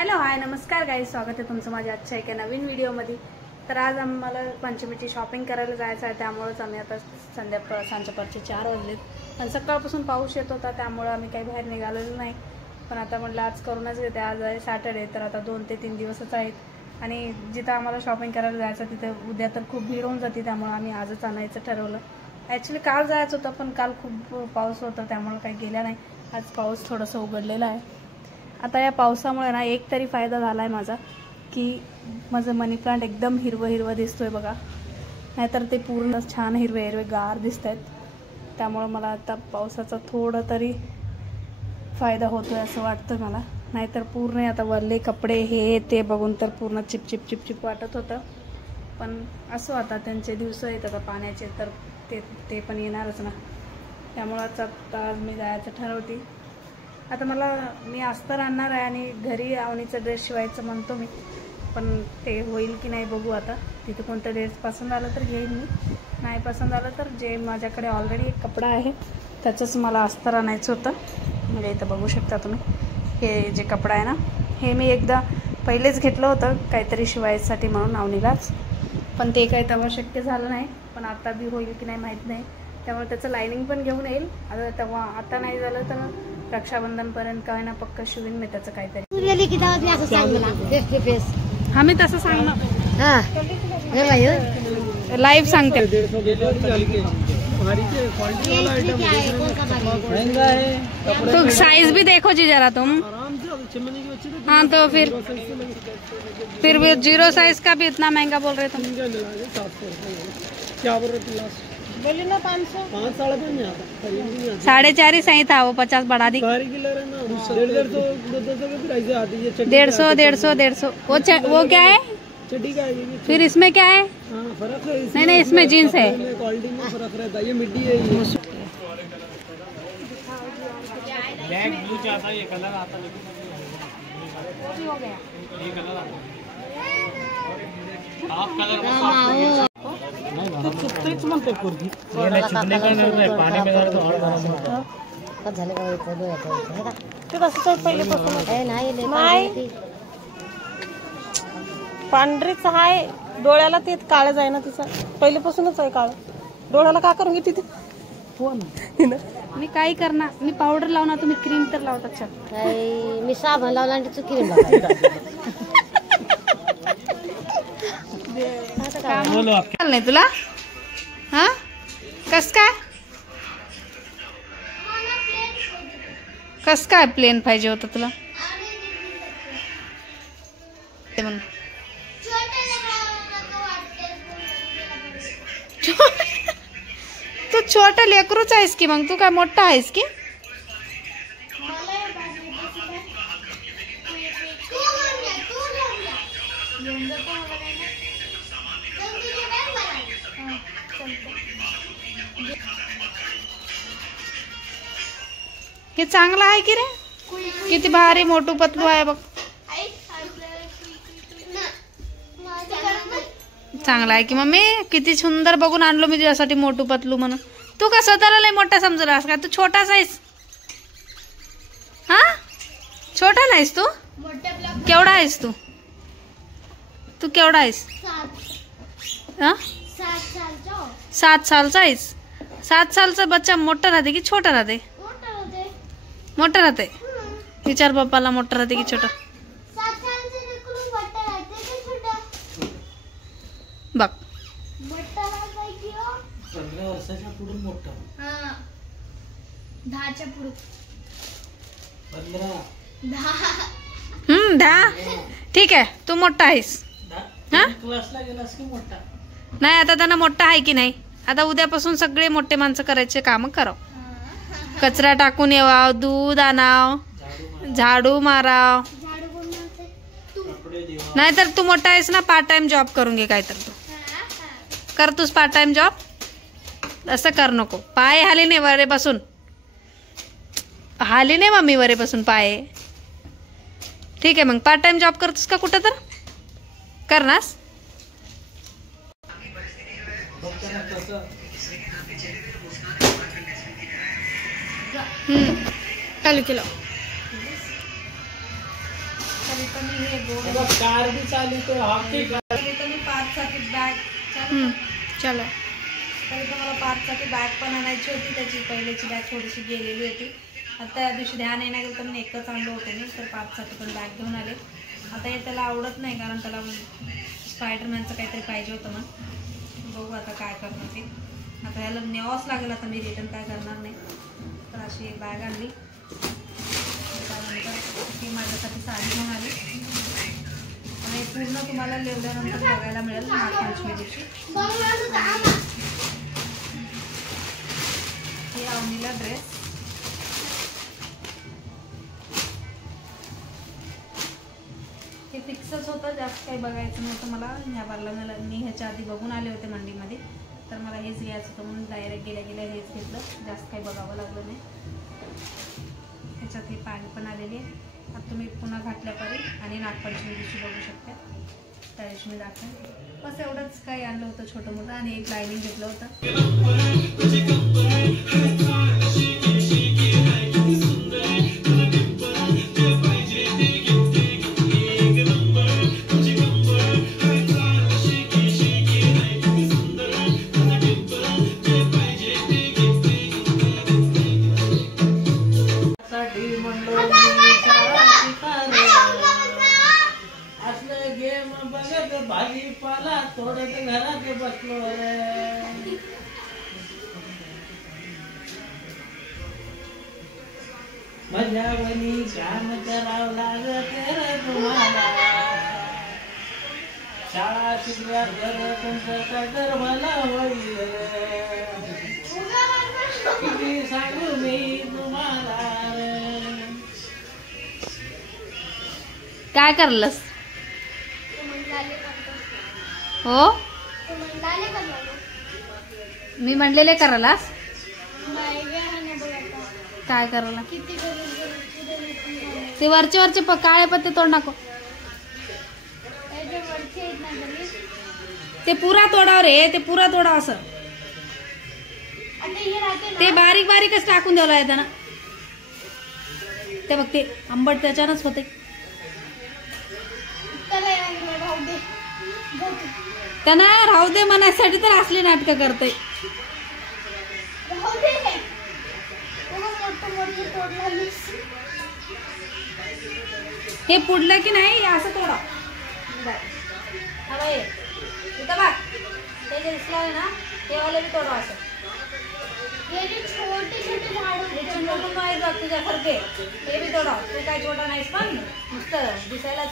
Hello hi नमस्कार guys, स्वागत आहे तुमचं माझ्या आजच्या एका नवीन व्हिडिओमध्ये। तर आज आम्हाला पंचमीची शॉपिंग करायला जायचं आहे, त्यामुळेच आम्ही आता सांजपारचे 4 वाजलेत। पण सकाळपासून पाऊस येत होता, त्यामुळे आम्ही काही बाहेर निघालेलो नाही। पण आता म्हटलं आज करूनच घेते, आज आहे सॅटर्डे, तर आता 2 ते 3 दिवसच आहेत। आणि जिथं आम्हाला शॉपिंग करायला जायचं तिथं उद्या तर खूप भीड होऊन जाते, त्यामुळे आम्ही आजच आणायचं ठरवलं। ॲक्च्युली काल जायचं होतं, पण काल खूप पाऊस होता, त्यामुळे काही गेल्या नाही। आज पाऊस थोडासा उघडलेला आहे। आता या पावसामुळे ना एक तरी फायदा झाला आहे माझा, की माझं मनी प्लांट एकदम हिरवं हिरवं दिसतोय बघा, नाहीतर ते पूर्ण छान हिरवे हिरवे गार दिसत आहेत। त्यामुळे मला आता पावसाचा थोडा तरी फायदा होतोय असं वाटतं मला, नाहीतर पूर्ण आता वरले कपडे हे ते बघून तर पूर्ण चिपचिप चिपचिप वाटत होतं। पण असं आता त्यांचे दिवस आहेत आता पाण्याचे, तर ते पण येणारच ना, त्यामुळेच आता आज मी जायचं ठरवते। आता मी अस्तर आणणार आहे आणि घरी आवणीचा ड्रेस शिवायचं म्हणतो मी, पण ते होईल की नाही बघू। आता तिथे कोणता ड्रेस पसंत आला तर घेईन मी, नाही पसंत आलं तर जे माझ्याकडे ऑलरेडी एक कपडा आहे त्याचंच मला अस्तर आणायचं होतं। म्हणजे इथं बघू शकता तुम्ही, हे जे कपडा आहे ना, हे मी एकदा पहिलेच घेतलं होतं काहीतरी शिवायसाठी म्हणून आवणीलाच, पण ते काही तेव्हा शक्य झालं नाही। पण आता बी होईल की नाही माहीत नाही, त्यामुळे त्याचं लायनिंग पण घेऊन येईल। आता नाही झालं तर रक्षाबंधनपर्यंत काय ना पक्का शिवीन मी त्याचं काहीतरी। हा मी तसं सांगणार, लाईव्ह सांगते। तो साइज भी देखो जी जरा तुम। हाँ तो फिर भी 0 साइज का भी इतना महंगा बोल रहे तुम। क्या बोल रहे बोलिए ना 500 4.5 ही सही था, वो 50 बढ़ा दी। 150 वो क्या है फिर इसमें क्या है? फर्क है नहीं इसमें जीन्स है, क्वालिटी में फर्क रहता है। ये मिड्डी है, ब्लैक ब्लू चाहता है, ये कलर आता है, हो गया ये कलर आता है, आप कलर तो चुपतेच म्हणते कुर्ती ये नाही चुपणे का नाही, पाणी में डाल तो और गरम का झाले का इथं ते तसंच पहिलेपासून आहे नाही पांढरीच आहे, डोळ्याला ते काळं आहे ना, तिचं पहिलेपासूनच आहे काळं। डोळ्याला का करून घेते ती हो ना, मी काही करणार, मी पावडर लावणार, तुम्ही क्रीम तर लावतात छान, मी साबण लावला आणि तिचं क्रीम लावला नाही तुला। हा कस काय प्लेन पाहिजे होतं तुला ते म्हणून। तू छोटा लेकरूच आहेस की, मग तू काय मोठा आहेस की? हे चांगलं आहे की रे, किती भारी मोठू पतलू आहे बघ, चांगला आहे की मम्मी, किती सुंदर बघून आणलो मी तुझ्यासाठी मोठू पतलू म्हणून। तू का स्वतःला लय मोठा समजलास का? तू छोटाच आहेस। हा छोटा नाहीस तू, केवढा आहेस तू? तू केवढा आहेस? 7 सालचा आहेस। 7 सालचा बच्चा मोठा राहते की छोटा राहते? मोठा राहते। विचार पप्पाला, मोठा राहते की छोटा? बघ 15 वर्षाच्या पुढे मोठा, 10च्या पुढे 15 10 ठीक आहे, तू मोठा आहेस। हा क्लासला गेलास की मोठा नाही, आता त्यांना मोठा आहे की नाही, आता उद्यापासून सगळे मोठे माणसं करायचे काम कराव, कचरा टाकून येवाव, दूध आणाव, झाडू माराव, नाहीतर तू मोठा आहेस ना, पार्ट टाइम जॉब करून घे, काय तर तू करतोस पार्ट टाइम जॉब, असं कर नको। पाय हाली नाही वरे बसून, हाली नाही मम्मी वरे बसून पाय, ठीक आहे? मग पार्ट टाइम जॉब करतोस का कुठं तर करनास? चालू केलं। तर इथं मी हे गोड कार बी चालू हॉकी तर इथं मी पार्थसाठी बॅग चलो तर इथं मला पार्थसाठी बॅग पण आणायची होती. त्याची पहिल्याची बॅग थोडीशी गेलेली होती. आता त्या दिवशी ध्यान येण्या गेलं तर मी एकच आणलं होतं मी, तर पार्थसाठी पण बॅग घेऊन आले. आता हे त्याला आवडत नाही कारण त्याला स्पायडरमॅनचं काहीतरी पाहिजे होतं मग बघू आता काय करणार ते. आता ह्याला न्यावंच लागेल, आता मी रिटर्न काय करणार नाही. तर अशी एक बॅग आणली. त्यानंतर ती माझ्यासाठी साडी घेऊन आली आणि पूर्ण तुम्हाला लिहिल्यानंतर बघायला मिळेल नागपंचमी दिवशी. हे अवनीला ड्रेस, हे फिक्सच होतं, जास्त काही बघायचं नव्हतं मला. ह्या पार्लरला मी ह्याच्या आधी बघून आले होते मंडीमध्ये, तर मला हेच घ्यायचं होतं म्हणून डायरेक्ट गेल्या गेल्या हेच घेतलं. जास्त काही बघावं लागलं नाही. ह्याच्यात हे पाणी पण आलेली आहे. आता तुम्ही पुन्हा घातल्यापारी आणि नागपंचमी दिवशी बघू शकता. त्या दिवशी मी दाखवेन. बस एवढंच काही आणलं होतं छोटं मोठं आणि एक लायनिंग घेतलं होतं. गेम बघत भाजीपाला थोडं घरात बसलो रे. मजावणी काम करावं लागत रे तुम्हाला. शाळा शिकल्या तर तुमचं काय मला होईल किती सांगू मी तुम्हाला. काय करलस हो? मी म्हणलेले करायलास काय करायला? ते वरचे वरचे काळे पत्ते तोड नको. ते पुरा तोडाव रे, ते पुरा तोडाव. असं ते बारीक बारीकच टाकून द्यावं आहे त्यांना. ते बघ ते आंबट त्याच्यानंच होते. त्यांना राहू दे म्हणायसाठी तर असली नाटकं करते. हे पुडलं की नाही असं तोडा. इथं बघ हे जे दिसलं आहे ना ते वाले बी तोडा. असं तुझ्यासारखे हे बी तोडा. तू काय छोटा नाहीस पण नुसतं दिसायला